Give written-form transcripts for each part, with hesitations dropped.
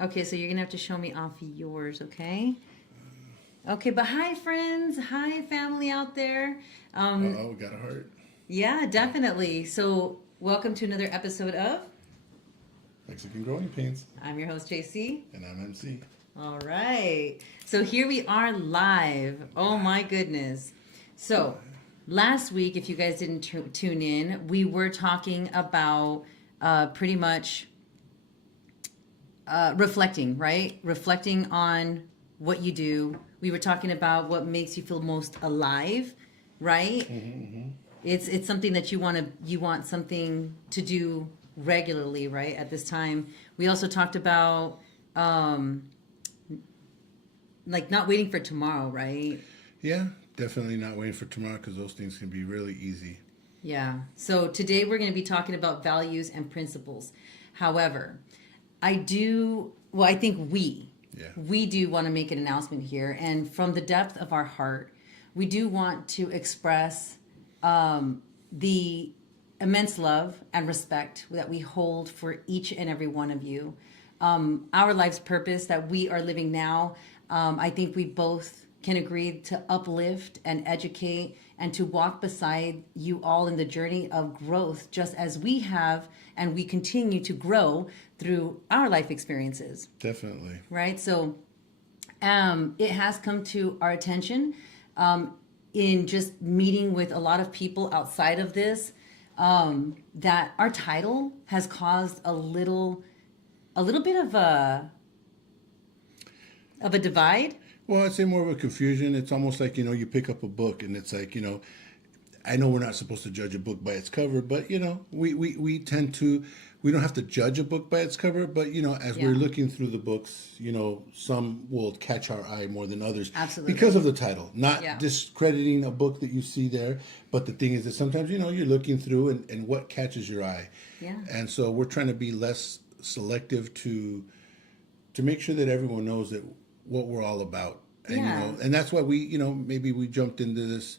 Okay, so you're gonna have to show me off yours, okay? Okay, but hi friends, hi family out there. Um, Oh, got a heart. yeah, definitely. So welcome to another episode of Mexican growing pains. I'm your host JC. And I'm MC. All right. So here we are live. Oh my goodness. So last week, if you guys didn't tune in, we were talking about pretty much reflecting, right? Reflecting on what you do. We were talking about what makes you feel most alive, right? It's something that you want something to do regularly, right? At this time, we also talked about like not waiting for tomorrow, right? Yeah, definitely not waiting for tomorrow because those things can be really easy. Yeah. So today we're going to be talking about values and principles. However, I think Yeah. we do want to make an announcement here. And from the depth of our heart, we do want to express the immense love and respect that we hold for each and every one of you. Our life's purpose that we are living now, I think we both can agree to uplift and educate and to walk beside you all in the journey of growth, just as we have and we continue to grow through our life experiences, Definitely. right? So it has come to our attention in just meeting with a lot of people outside of this that our title has caused a little bit of a divide. Well, I'd say more of a confusion. It's almost like, you pick up a book and it's like, I know we're not supposed to judge a book by its cover, but, we tend to, we don't have to judge a book by its cover, but, as Yeah. we're looking through the books, some will catch our eye more than others. Absolutely. Because of the title, not Yeah. discrediting a book that you see there. But the thing is that sometimes, you're looking through and what catches your eye. Yeah. And so we're trying to be less selective to make sure that everyone knows that what we're all about. And, Yeah. and that's why we, maybe we jumped into this,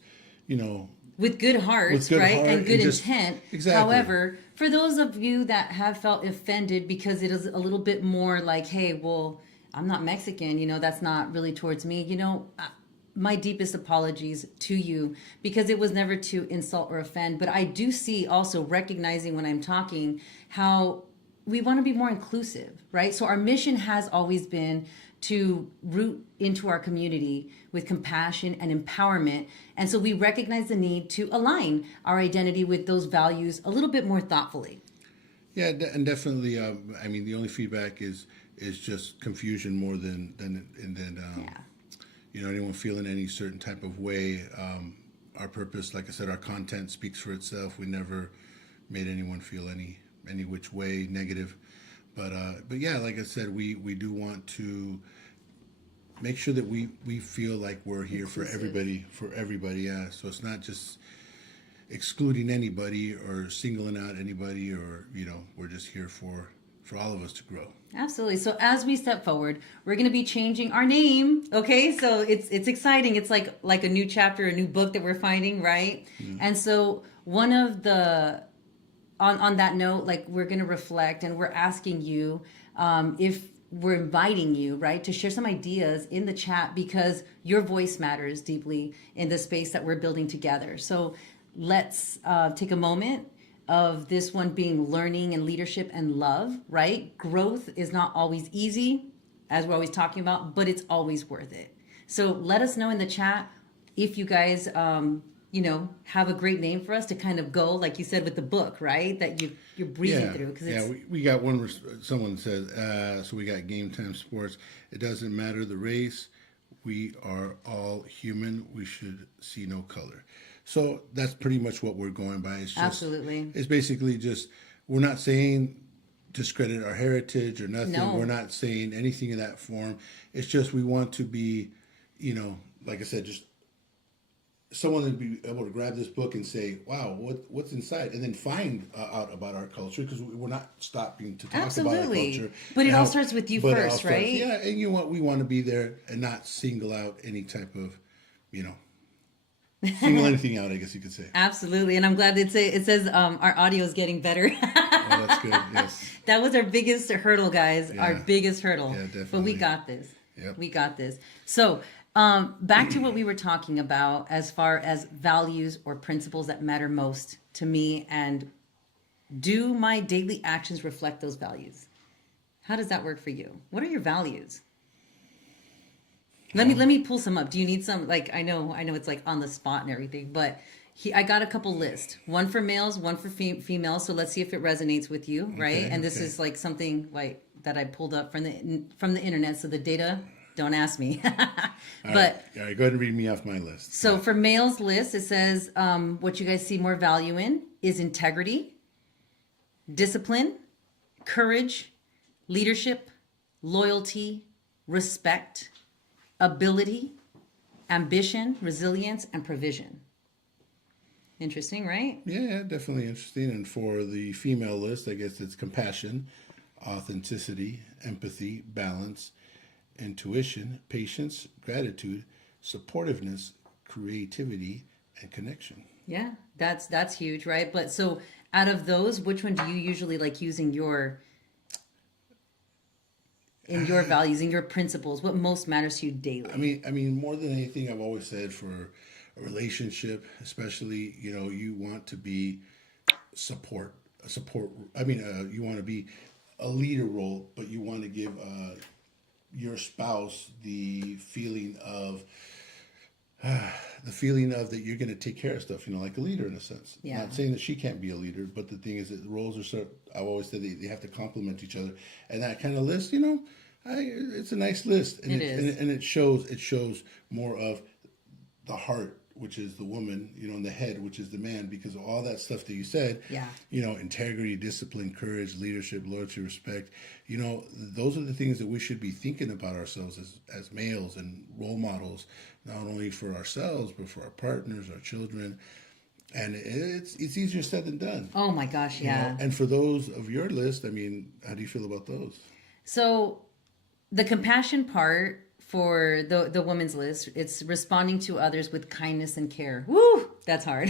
With good hearts, With good right? heart And good and just- intent. Exactly. However, for those of you that have felt offended because it is a little bit more like, hey, well, I'm not Mexican, that's not really towards me, my deepest apologies to you because it was never to insult or offend. But I do see also recognizing when I'm talking how we want to be more inclusive, right? So our mission has always been to root into our community with compassion and empowerment. And so we recognize the need to align our identity with those values a little bit more thoughtfully. Yeah, and definitely. I mean, the only feedback is just confusion more than anyone feeling any certain type of way. Our purpose, like I said, our content speaks for itself. We never made anyone feel any which way negative. But yeah, like I said, we do want to make sure that we feel like we're here Inclusive. for everybody. Yeah, so it's not just excluding anybody or singling out anybody, or we're just here for all of us to grow. Absolutely. So as we step forward, we're going to be changing our name. Okay, so it's exciting. It's like a new chapter, a new book that we're finding, right? And so one of the on that note, like we're going to reflect and we're asking you if we're inviting you, right, to share some ideas in the chat because your voice matters deeply in the space that we're building together. So let's take a moment of this one being learning and leadership and love, right? Growth is not always easy, as we're always talking about, but it's always worth it. So let us know in the chat if you guys have a great name for us to kind of go, like you said, with the book, right? That you're breezing through. Cause it's, we got one. Someone says, so we got Game Time Sports. It doesn't matter the race. We are all human. We should see no color. So that's pretty much what we're going by. It's just, Absolutely. It's basically just, we're not saying discredit our heritage or nothing. No. We're not saying anything in that form. It's just we want to be, like I said, just someone to be able to grab this book and say, "Wow, what's inside?" and then find out about our culture, because we're not stopping to talk about our Absolutely. culture. But it and all starts with you but it all first, starts- right? Yeah, and we want to be there and not single out any type of, you know, single anything out, I guess you could say. Absolutely, and I'm glad it says our audio is getting better. Oh, that's good. Yes. That was our biggest hurdle, guys. Our Yeah. biggest hurdle. Yeah, But we definitely. got this. Yep. We got this. So, back to what we were talking about as far as values or principles that matter most to me, and do my daily actions reflect those values? How does that work for you? What are your values? Let me pull some up. Do you need some? Like I know it's like on the spot and everything, but I got a couple lists. One for males, one for females. So let's see if it resonates with you, right? Okay, And this okay. is like something like that I pulled up from the internet. So the data, don't ask me. All But right, go ahead and read me off my list. so for males list, it says what you guys see more value in is integrity, discipline, courage, leadership, loyalty, respect, ability, ambition, resilience, and provision. Interesting, right? Yeah, definitely interesting. And for the female list, I guess it's compassion, authenticity, empathy, balance, intuition, patience, gratitude, supportiveness, creativity, and connection. Yeah, that's huge, right? But so out of those, which one do you usually like using in your values, in your principles? What most matters to you daily? I mean, more than anything, I've always said for a relationship, especially, you want to be support. I mean, you want to be a leader role, but you want to give your spouse the feeling of that you're going to take care of stuff, like a leader in a sense. Yeah. Not saying that she can't be a leader, but the thing is that the roles are sort. I've always said they have to complement each other, and that kind of list, it's a nice list, and It is. and it shows more of the heart, which is the woman, and the head, which is the man, because of all that stuff that you said. Yeah. Integrity, discipline, courage, leadership, loyalty, respect. Those are the things that we should be thinking about ourselves as males and role models, not only for ourselves but for our partners, our children. And it's easier said than done. Oh my gosh, yeah. And for those of your list, I mean, how do you feel about those? So the compassion part for the woman's list, it's responding to others with kindness and care. Woo, that's hard.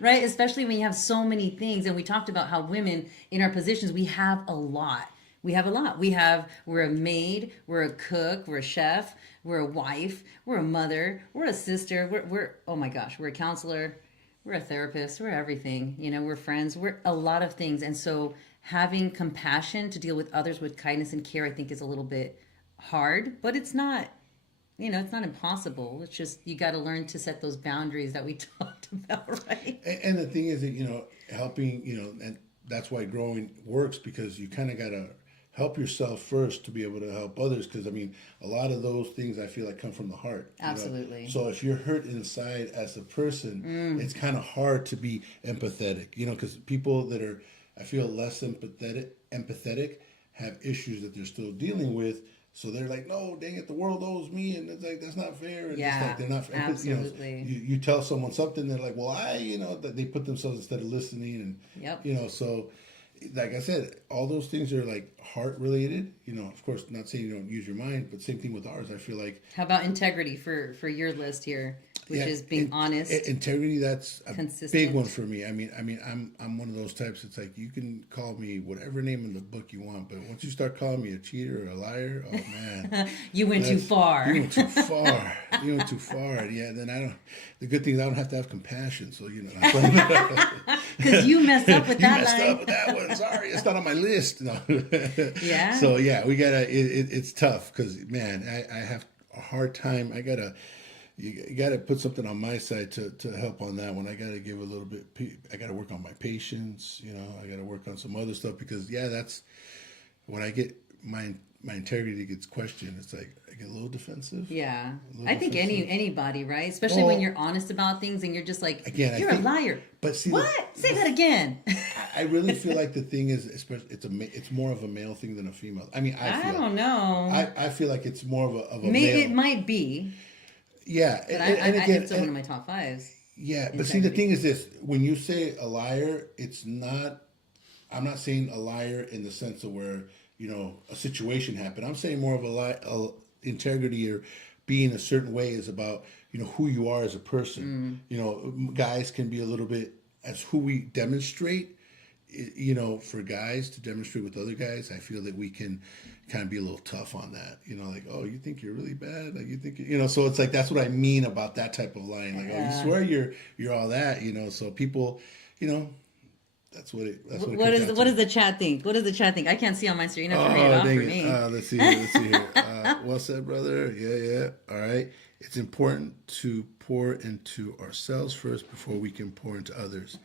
Right? Especially when you have so many things. And we talked about how women in our positions, we have a lot. We're a maid, we're a cook, we're a chef, we're a wife, we're a mother, we're a sister, we're oh my gosh, we're a counselor, we're a therapist, we're everything. We're friends, we're a lot of things. And so having compassion to deal with others with kindness and care, I think, is a little bit hard, but it's not, it's not impossible. It's just you got to learn to set those boundaries that we talked about, right? And the thing is that, helping, and that's why growing works, because you kind of got to help yourself first to be able to help others. Because, I mean, a lot of those things I feel like come from the heart. Absolutely. So if you're hurt inside as a person, it's kind of hard to be empathetic, because people that are, I feel, less empathetic have issues that they're still dealing with. So they're like, no, dang it, the world owes me, and it's like, that's not fair. And Yeah, it's like they're not. absolutely. You tell someone something, they're like, well, that they put themselves instead of listening, and Yep. So, like I said, all those things are like heart related. Of course, not saying you don't use your mind, but same thing with ours. I feel like. How about integrity for your list here, which is being honest, integrity. That's a consistent. big one for me. I mean, I'm one of those types. It's like you can call me whatever name in the book you want, but once you start calling me a cheater or a liar, oh man, You went too far. You went too far. You went too far. Yeah. Then I don't. The good thing is I don't have to have compassion. So Because you messed up with you that messed line. up with that one. Sorry, it's not on my list. No. Yeah. So yeah, we gotta. It's tough because man, I have a hard time. You gotta put something on my side to help on that one. I gotta give a little bit. I gotta work on my patience. I gotta work on some other stuff because that's when I get my integrity gets questioned. It's like I get a little defensive. Yeah, little I think defensive. anybody, right? Especially when you're honest about things and you're just like, Again, you're a liar. But see, What? Say that again. I really feel like the thing is, especially it's more of a male thing than a female. I mean, I don't know. I feel like it's more of a Maybe male. it might be, Yeah, but it's one of my top fives. yeah. But see, the thing is this: when you say a liar, it's not. I'm not saying a liar in the sense of where a situation happened. I'm saying more of a integrity or being a certain way is about, you know, who you are as a person. You know, guys can be a little bit as who we demonstrate. You know, for guys to demonstrate with other guys, I feel that we can kind of be a little tough on that. You know, like, oh, you think you're really bad? Like, you think, you know, so it's like, that's what I mean about that type of line. Like, oh, you swear you're all that, you know, so people, you know, that's what it comes down What to. does the chat think? What does the chat think? I can't see on my screen. You have to read it off for dang it. me. Let's see here. Let's see here. Well said, brother. Yeah. All right. It's important to pour into ourselves first before we can pour into others.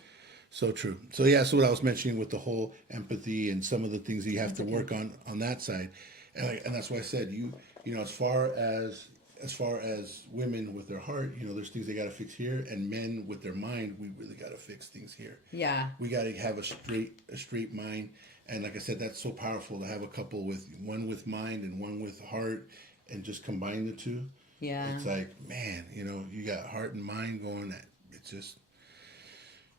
So true. So yeah, so what I was mentioning with the whole empathy and some of the things that you have to work on that side, and that's why I said you know, as far as women with their heart, you know, there's things they got to fix here, and men with their mind, we really got to fix things here. Yeah. We got to have a straight mind, and like I said, that's so powerful to have a couple with one with mind and one with heart, and just combine the two. Yeah. It's like, man, you know, you got heart and mind going. It's just,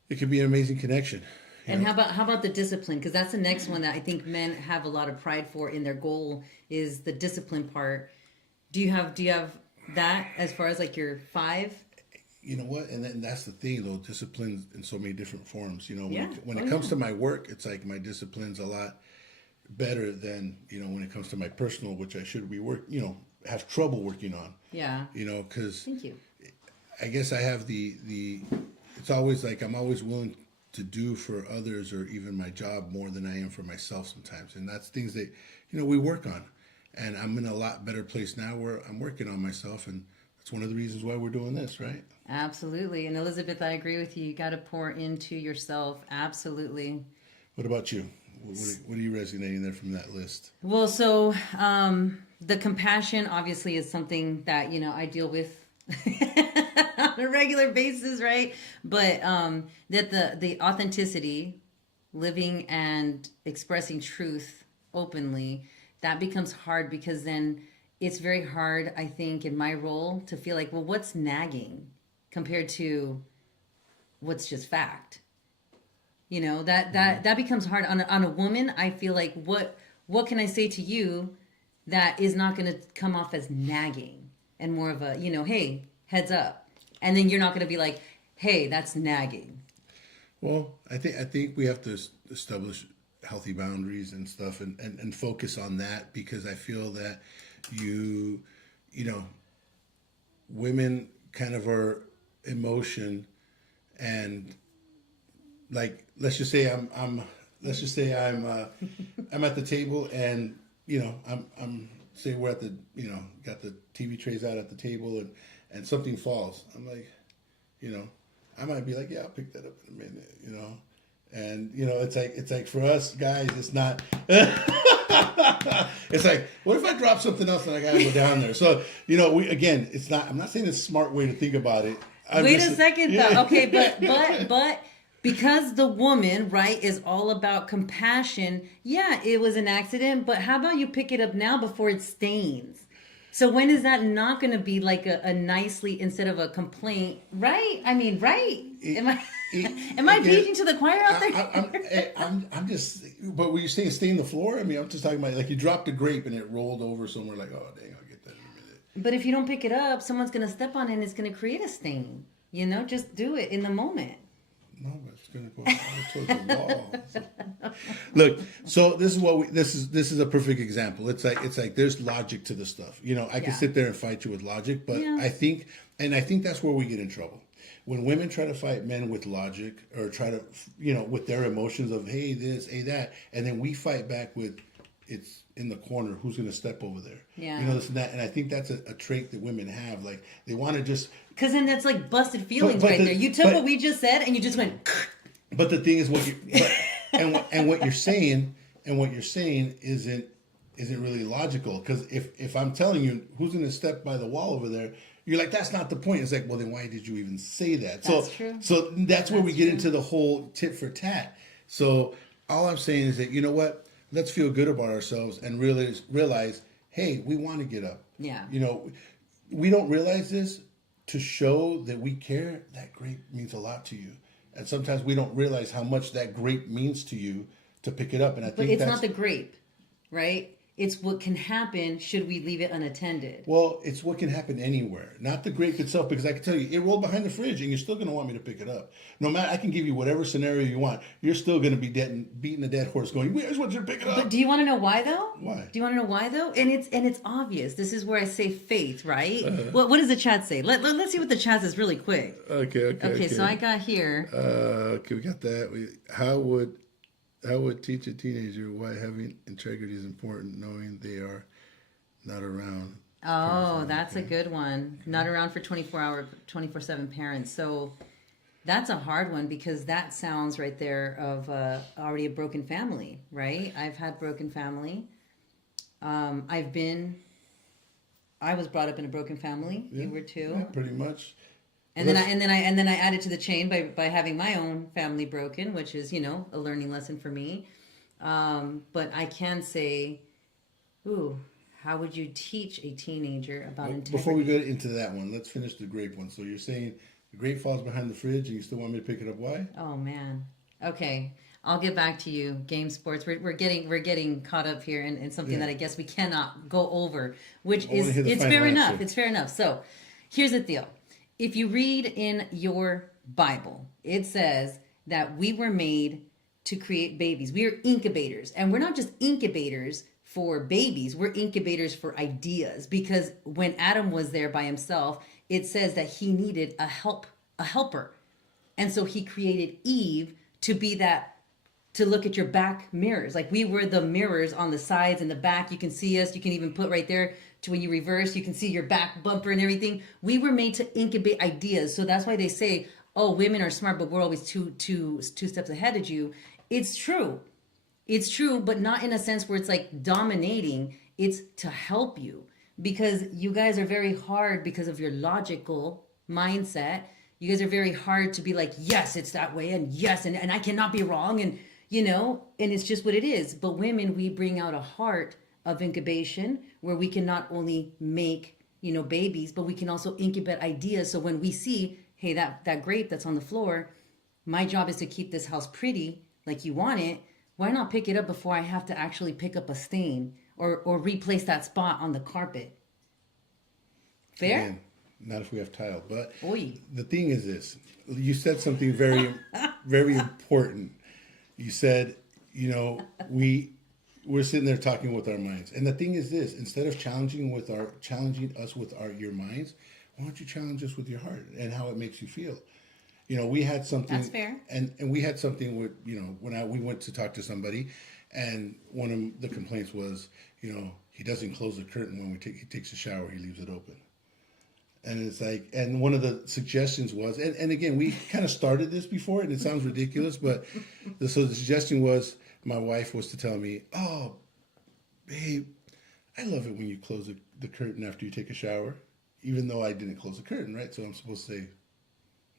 it could be an amazing connection. And how about the discipline? Because that's the next one that I think men have a lot of pride for in their goal is the discipline part. Do you have that as far as like your 5? You know what? And that's the thing, though. Discipline in so many different forms. You know, Yeah. when it comes to my work, it's like my discipline's a lot better than, you know, when it comes to my personal, which I should be have trouble working on. Yeah. You know, because Thank you. I guess I have it's always like I'm always willing to do for others or even my job more than I am for myself sometimes. And that's things that, you know, we work on. And I'm in a lot better place now where I'm working on myself. And that's one of the reasons why we're doing this, right? Absolutely. And Elizabeth, I agree with you. You got to pour into yourself. Absolutely. What about you? What are you resonating there from that list? Well, so the compassion obviously is something that, you know, I deal with on a regular basis, right? But that the authenticity, living and expressing truth openly, that becomes hard because then it's very hard, I think, in my role to feel like, well, what's nagging compared to what's just fact? You know, that becomes hard on a woman. I feel like what can I say to you that is not going to come off as nagging and more of a, you know, hey, heads up. And then you're not going to be like, hey, that's nagging. Well, I think we have to establish healthy boundaries and stuff and focus on that, because I feel that you know, women kind of are emotion, and like, let's just say I'm I'm at the table, and you know, I'm say we're at the, you know, got the TV trays out at the table, and something falls. I'm like, you know, I might be like, yeah, I'll pick that up in a minute, you know. And you know, it's like for us guys, it's not. It's like, what if I drop something else and I gotta go down there? So you know, it's not. I'm not saying it's a smart way to think about it. Wait a second, though. Okay, but because the woman, right, is all about compassion. Yeah, it was an accident, but how about you pick it up now before it stains? So when is that not going to be like a nicely, instead of a complaint, right? I mean, right? Am I preaching to the choir out there? I'm just. But when you say stain the floor, I mean, I'm just talking about like you dropped a grape and it rolled over somewhere. Like, oh dang, I'll get that in a minute. But if you don't pick it up, someone's going to step on it and it's going to create a stain. You know, just do it in the moment. No, but it's going to go towards the wall. Look, so this is a perfect example. It's like there's logic to the stuff. You know, I can sit there and fight you with logic, but I think that's where we get in trouble. When women try to fight men with logic, or try to, you know, with their emotions of, hey this, hey that, and then we fight back with, it's in the corner, who's going to step over there? Yeah. You know, this and that. And I think that's a trait that women have. Like, they want to just... Because then that's like busted feelings right there. You took what we just said and you just went... But the thing is, what you're saying isn't really logical. Because if I'm telling you who's going to step by the wall over there, you're like, that's not the point. It's like, well, then why did you even say that? That's true. So that's where we get into the whole tit for tat. So all I'm saying is that, you know what? Let's feel good about ourselves and realize, hey, we want to get up. Yeah. You know, we don't realize this to show that we care. That grape means a lot to you. And sometimes we don't realize how much that grape means to you to pick it up. And I think But it's not the grape, right? It's what can happen should we leave it unattended. Well, it's what can happen anywhere, not the grape itself, because I can tell you, it rolled behind the fridge, and you're still going to want me to pick it up. No matter, I can give you whatever scenario you want. You're still going to be beating a dead horse, going, "I just want you to pick it up." But do you want to know why though? Why? Do you want to know why though? And it's obvious. This is where I say faith, right? What does the chat say? Let's see what the chat says really quick. Okay. So I got here. Okay, we got that. How would teach a teenager why having integrity is important, knowing they are not around? Oh, that's a good one. Not around for 24/7 parents. So that's a hard one because that sounds right there of already a broken family, right? I've had broken family. I was brought up in a broken family. Yeah, You were too. yeah, pretty much. And then I added to the chain by having my own family broken, which is, a learning lesson for me. But I can say, how would you teach a teenager about integrity? Before we go into that one, let's finish the grape one. So you're saying the grape falls behind the fridge, and you still want me to pick it up? Why? Oh man. Okay. I'll get back to you. Game sports. We're getting caught up here in something that I guess we cannot go over, which is it's fair enough. It's fair enough. So here's the deal. If you read in your Bible, it says that we were made to create babies. We are incubators. And we're not just incubators for babies, we're incubators for ideas. Because when Adam was there by himself, it says that he needed a helper. And so he created Eve to be that, to look at your back mirrors. Like we were the mirrors on the sides and the back. You can see us. You can even put right there to when you reverse, you can see your back bumper and everything. We were made to incubate ideas. So that's why they say, oh, women are smart, but we're always two steps ahead of you. It's true. It's true, but not in a sense where it's like dominating. It's to help you because you guys are very hard because of your logical mindset. You guys are very hard to be like, yes, it's that way. And yes, and I cannot be wrong. And, and it's just what it is. But women, we bring out a heart of incubation where we can not only make, babies, but we can also incubate ideas. So when we see, hey, that grape that's on the floor, my job is to keep this house pretty like you want it. Why not pick it up before I have to actually pick up a stain or replace that spot on the carpet? Fair? Again, not if we have tile. But Oy. The thing is this. You said something very, very important. You said, we're sitting there talking with our minds. And the thing is this, instead of challenging us with your minds, why don't you challenge us with your heart and how it makes you feel? We had something. That's fair. And we had something with, when we went to talk to somebody, and one of the complaints was, he doesn't close the curtain when he takes a shower, he leaves it open. And it's like, and one of the suggestions was, and again, we kind of started this before, and it sounds ridiculous, but so the suggestion was, my wife was to tell me, oh, babe, I love it when you close the curtain after you take a shower, even though I didn't close the curtain, right? So I'm supposed to say,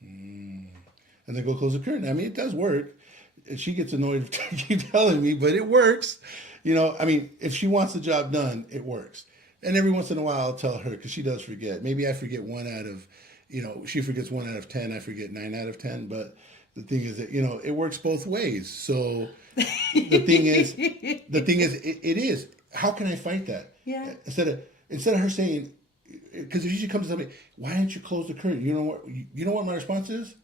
and then go close the curtain. I mean, it does work. She gets annoyed if you keep telling me, but it works. If she wants the job done, it works. And every once in a while, I'll tell her, because she does forget. Maybe I forget one out of, she forgets 1 out of 10. I forget 9 out of 10. But the thing is that, it works both ways. So the thing is, it is. How can I fight that? Yeah. Instead of her saying, because if she comes to me, why didn't you close the curtain? You know what my response is?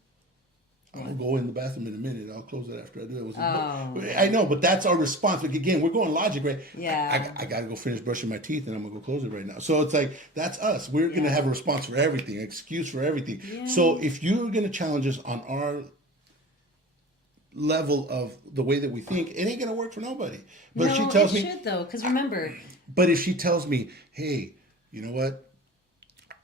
I'll go in the bathroom in a minute. I'll close it after I do it. I know, but that's our response. But again, we're going logic, right? Yeah. I got to go finish brushing my teeth, and I'm going to go close it right now. So it's like, that's us. We're going to have a response for everything, an excuse for everything. Yeah. So if you're going to challenge us on our level of the way that we think, it ain't going to work for nobody. But no, if she tells me, it should, though, because remember. But if she tells me, hey, you know what?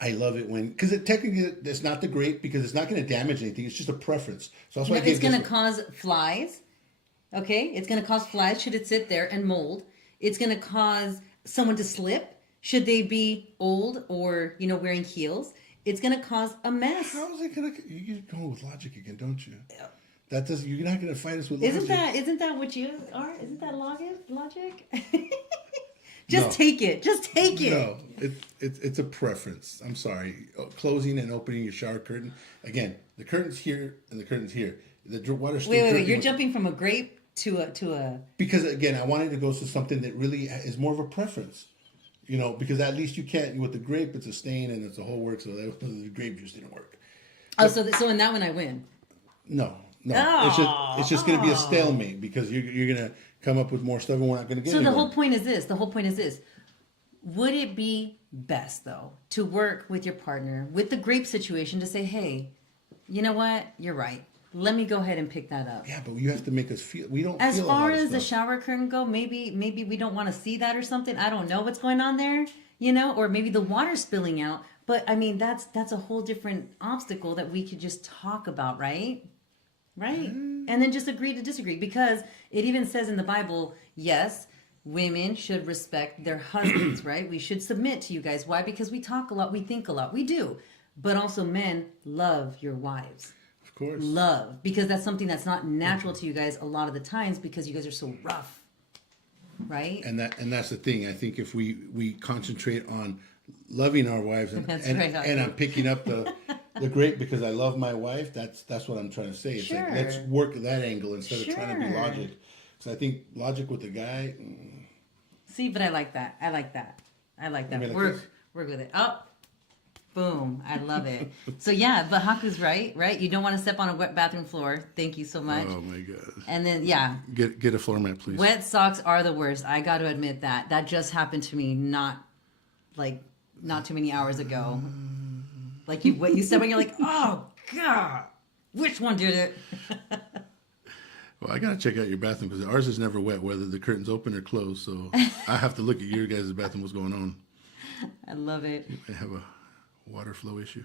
I love it when, because technically it's not the grape, because it's not going to damage anything. It's just a preference. So that's why it's going to cause flies. Okay, it's going to cause flies should it sit there and mold. It's going to cause someone to slip should they be old or wearing heels. It's going to cause a mess. How is it going to? You go with logic again, don't you? Yeah. That does. You're not going to fight us with logic. Isn't that what you are? Isn't that logic? Just take it. Just take it. No, it's a preference. I'm sorry. Closing and opening your shower curtain. Again, the curtain's here and the curtain's here. The water still Wait. You're jumping from a grape to a Because again, I wanted to go to something that really is more of a preference. Because at least you can't with the grape. It's a stain and it's a whole work. So the grape juice didn't work. so in that one I win. No. Oh, It's just going to be a stalemate because you're going to come up with more stuff and we're not going to get. So anywhere. the whole point is this. Would it be best though to work with your partner with the grape situation to say, hey, you know what? You're right. Let me go ahead and pick that up. Yeah, but you have to make us feel. We don't. As feel far a lot of as the stuff. shower curtain go, maybe we don't want to see that or something. I don't know what's going on there, or maybe the water's spilling out. But I mean, that's a whole different obstacle that we could just talk about, right? Right. And then just agree to disagree because it even says in the Bible, yes, women should respect their husbands, right? We should submit to you guys. Why? Because we talk a lot, we think a lot, we do. But also, men, love your wives. Of course. Love, because that's something that's not natural to you guys a lot of the times because you guys are so rough, right? And that's the thing. I think if we concentrate on loving our wives and That's and, right, and I'm picking up the grape because I love my wife. That's what I'm trying to say. It's Sure. like let's work that angle instead of trying to be Sure. logic. So I think logic with the guy. See, but I like that. I like that. Maybe like Work this. with it. Up. Boom. I love it. So yeah, but Haku's right? You don't want to step on a wet bathroom floor. Thank you so much. Oh my god. And then yeah, Get a floor mat, please. wet socks are the worst. I got to admit that. That just happened to me not too many hours ago. Like you step on, you're like, oh god, which one did it? Well, I gotta check out your bathroom because ours is never wet, whether the curtain's open or closed. So I have to look at your guys' bathroom. What's going on? I love it. I have a water flow issue.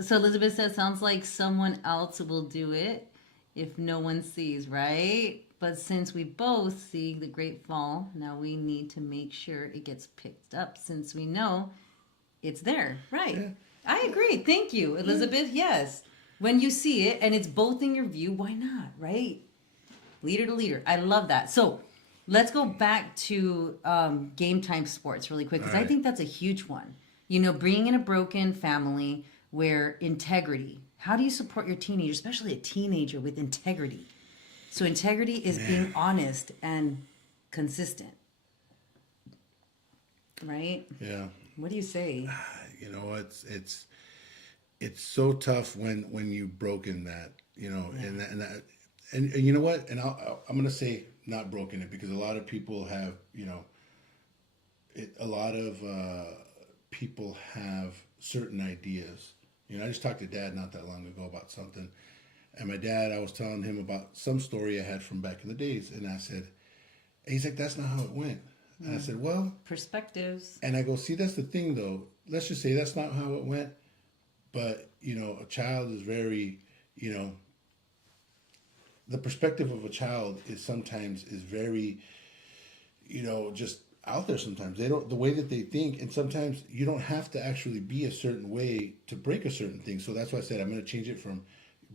So Elizabeth says, sounds like someone else will do it if no one sees, right? But since we both see the great fall, now we need to make sure it gets picked up since we know it's there, right? Yeah. I agree. Thank you, Elizabeth. Yes. When you see it and it's both in your view, why not, right? Leader to leader. I love that. So let's go back to game time sports really quick because All I right. think that's a huge one. Bringing in a broken family where integrity. How do you support your teenager, especially a teenager with integrity? So integrity is being honest and consistent, right? Yeah. What do you say? It's so tough when you've broken that, and you know what? And I'm gonna say not broken it because a lot of people have, a lot of people have certain ideas. I just talked to Dad not that long ago about something, and my dad, I was telling him about some story I had from back in the days, and I said, he's like, that's not how it went. And I said, well, Perspectives. and I go, see, that's the thing though. Let's just say that's not how it went. But, a child is very, the perspective of a child is sometimes very, just out there sometimes. The way that they think, and sometimes you don't have to actually be a certain way to break a certain thing. So that's why I said I'm going to change it from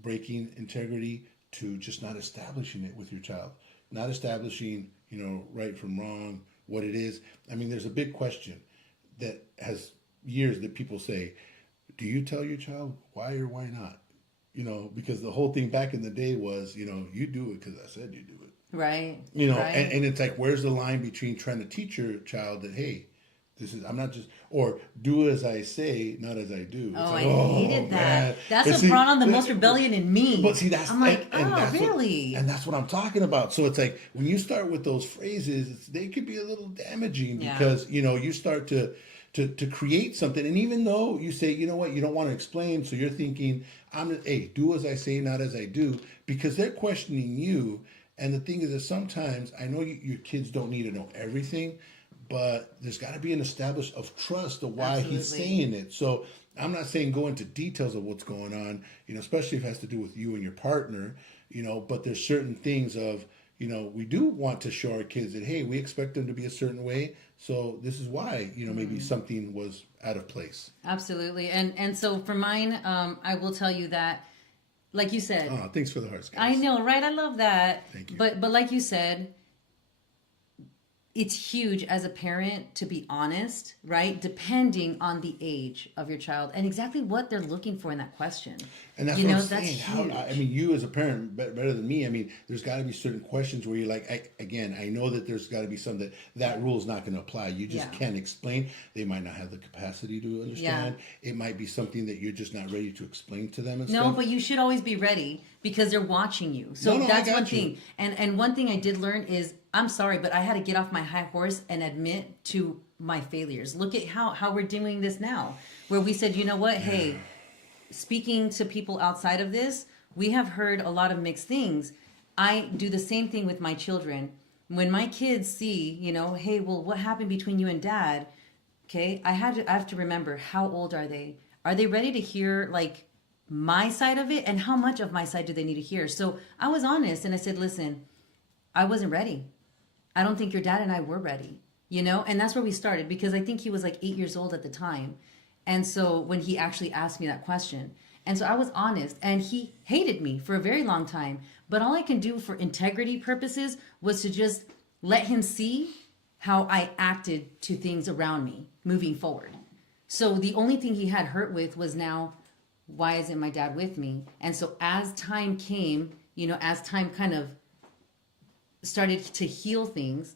breaking integrity to just not establishing it with your child. Not establishing, right from wrong, what it is. I mean, there's a big question that has years that people say, do you tell your child why or why not? Because the whole thing back in the day was, you do it because I said you do it. Right. Right. And it's like, where's the line between trying to teach your child that, hey, I'm not just, or do as I say, not as I do. It's Oh, like, I hated that. man. That's And what see, brought on the most rebellion in me. But see, that's I'm like, and oh, that's really? and that's what I'm talking about. So it's like when you start with those phrases, they could be a little damaging Yeah. because you start to create something, and even though you say, you know what, you don't want to explain, so you're thinking, do as I say, not as I do, because they're questioning you. And the thing is that sometimes I know your kids don't need to know everything, but there's got to be an established of trust of why he's Absolutely. saying it. So I'm not saying go into details of what's going on, especially if it has to do with you and your partner, but there's certain things of, we do want to show our kids that, hey, we expect them to be a certain way. So this is why, maybe something was out of place. Absolutely. And so for mine, I will tell you that, like you said, Oh, thanks for the hearts, guys. I know, right? I love that. Thank you. But like you said, it's huge as a parent to be honest, right? Depending on the age of your child and exactly what they're looking for in that question. And that's You what know, I'm that's saying. How, huge. I mean, you as a parent, better than me. I mean, there's got to be certain questions where you're like, again, I know that there's got to be some that rule is not going to apply. You just Yeah. can't explain. They might not have the capacity to understand. It might be something that you're just not ready to explain to them and No, stuff. but you should always be ready because they're watching you. So No, I that's got one you. thing. And one thing I did learn is I'm sorry, but I had to get off my high horse and admit to my failures. Look at how we're doing this now, where we said, you know what, hey, speaking to people outside of this, we have heard a lot of mixed things. I do the same thing with my children. When my kids see, you know, hey, well, what happened between you and dad? Okay, I have to remember, how old are they? Are they ready to hear like my side of it, and how much of my side do they need to hear? So I was honest and I said, listen, I wasn't ready. I don't think your dad and I were ready, you know? And that's where we started because I think he was like 8 years old at the time. And so when he actually asked me that question, and so I was honest, and he hated me for a very long time. But all I can do for integrity purposes was to just let him see how I acted to things around me moving forward. So the only thing he had hurt with was now, why isn't my dad with me? And so as time came, you know, as time kind of started to heal things,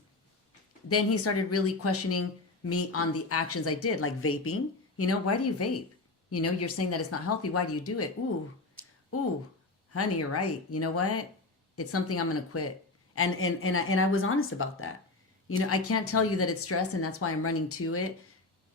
then he started really questioning me on the actions I did, like vaping. You know, why do you vape? You know, you're saying that it's not healthy. Why do you do it? Ooh, honey, you're right. You know what? It's something I'm gonna quit. And I was honest about that. You know, I can't tell you that it's stress and that's why I'm running to it,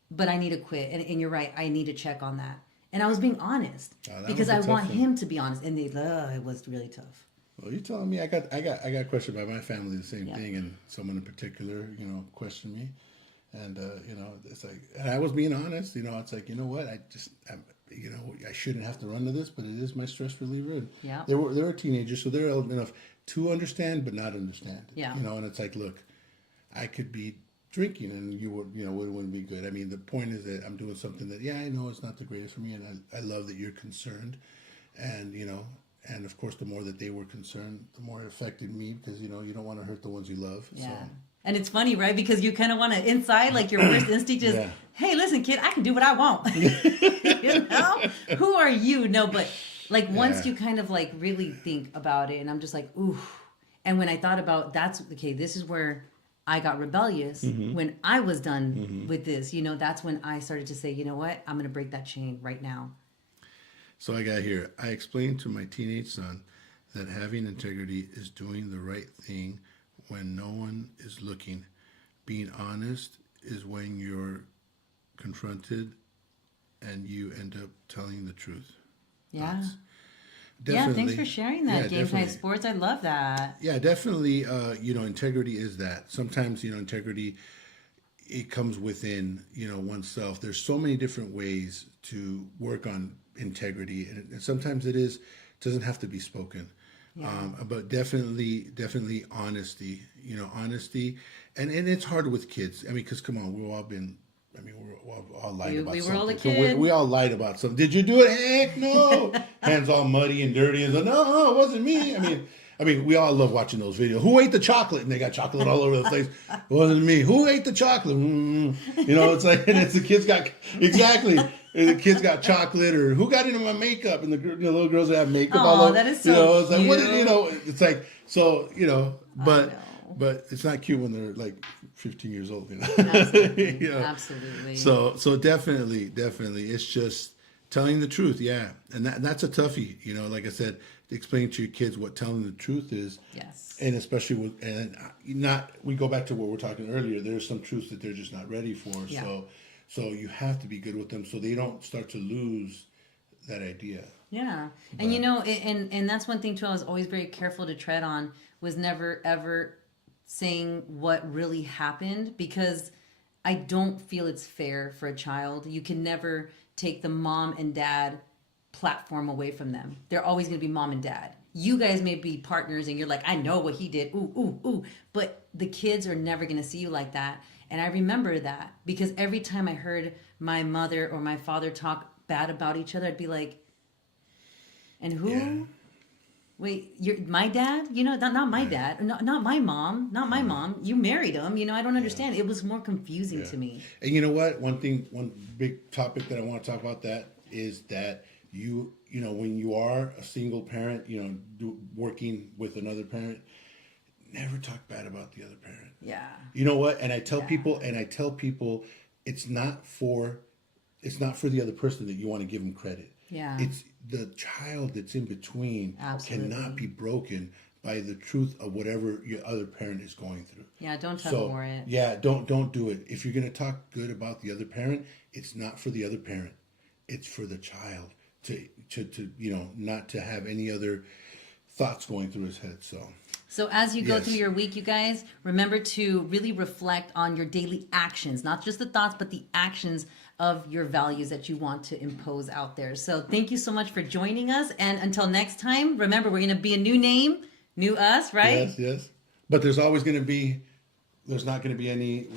but I need to quit. And you're right, I need to check on that. And I was being honest That because was a I tough want one. him to be honest. And it was really tough. Well, you're telling me I got questioned by my family the same Yeah. thing, and someone in particular, questioned me, and it's like, and I was being honest. It's like, you know what, I shouldn't have to run to this, but it is my stress reliever. And Yeah. they were teenagers, so they're old enough to understand, but not understand. Yeah. And it's like, look, I could be drinking, and you would, wouldn't be good. I mean, the point is that I'm doing something that, I know it's not the greatest for me, and I love that you're concerned, and and of course, the more that they were concerned, the more it affected me because, you don't want to hurt the ones you love. Yeah. So. And it's funny, right? Because you kind of want to inside, like your first instinct is, Yeah. hey, listen, kid, I can do what I want. You know? Who are you? No, but like once Yeah. you kind of like really think about it, and I'm just like, ooh. And when I thought about that's okay, this is where I got rebellious when I was done with this. That's when I started to say, you know what? I'm going to break that chain right now. So I got here. I explained to my teenage son that having integrity is doing the right thing when no one is looking. Being honest is when you're confronted and you end up telling the truth. Yeah. Thoughts? Yeah, thanks for sharing that, Yeah, Game Time definitely. Sports. I love that. Yeah, definitely. Integrity is that. Sometimes, integrity, it comes within, oneself. There's so many different ways to work on integrity, and sometimes doesn't have to be spoken. But definitely honesty. Honesty, and it's hard with kids. I mean, because come on, we're all lied about we were something. all a So kid. we all lied about something. Did you do it? Heck no. Hands all muddy and dirty. And no, it wasn't me. I mean, we all love watching those videos. Who ate the chocolate? And they got chocolate all over the place. It wasn't me. Who ate the chocolate? It's like, and it's the kids got, exactly. And the kids got chocolate, or who got into my makeup? And the little girls that have makeup all over. That is so It's like, what, cute. it's like, so, but, know. but it's not cute when they're like 15 years old, Absolutely. Absolutely. So definitely, it's just telling the truth, and that's a toughie. Like I said, to explain to your kids what telling the truth is. Yes. And especially we go back to what we were talking earlier. There's some truths that they're just not ready for. Yeah. So you have to be good with them so they don't start to lose that idea. Yeah. And and that's one thing too I was always very careful to tread on, was never ever saying what really happened, because I don't feel it's fair for a child. You can never take the mom and dad platform away from them. They're always going to be mom and dad. You guys may be partners and you're like, I know what he did. Ooh. But the kids are never going to see you like that. And I remember that because every time I heard my mother or my father talk bad about each other, I'd be like, and who? Yeah. Wait, you're my dad? You know, not my dad. Not my mom. Not my mom. You married him. You know, I don't understand. It was more confusing to me. And you know what? One big topic that I want to talk about that is that you know, when you are a single parent, you know, working with another parent, never talk bad about the other parent. Yeah. You know what? And I tell people, it's not for the other person that you want to give them credit. Yeah. It's the child that's in between Absolutely. cannot be broken by the truth of whatever your other parent is going through. Yeah, don't tug of war it. Yeah, don't do it. If you're going to talk good about the other parent, it's not for the other parent. It's for the child to you know, not to have any other thoughts going through his head. So as you go Yes. through your week, you guys, remember to really reflect on your daily actions, not just the thoughts, but the actions of your values that you want to impose out there. So thank you so much for joining us. And until next time, remember, we're going to be a new name, new us, right? Yes. But there's not going to be any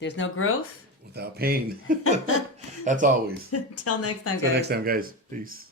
There's no growth. without pain. That's always. Until next time, Till guys. next time, guys. Peace.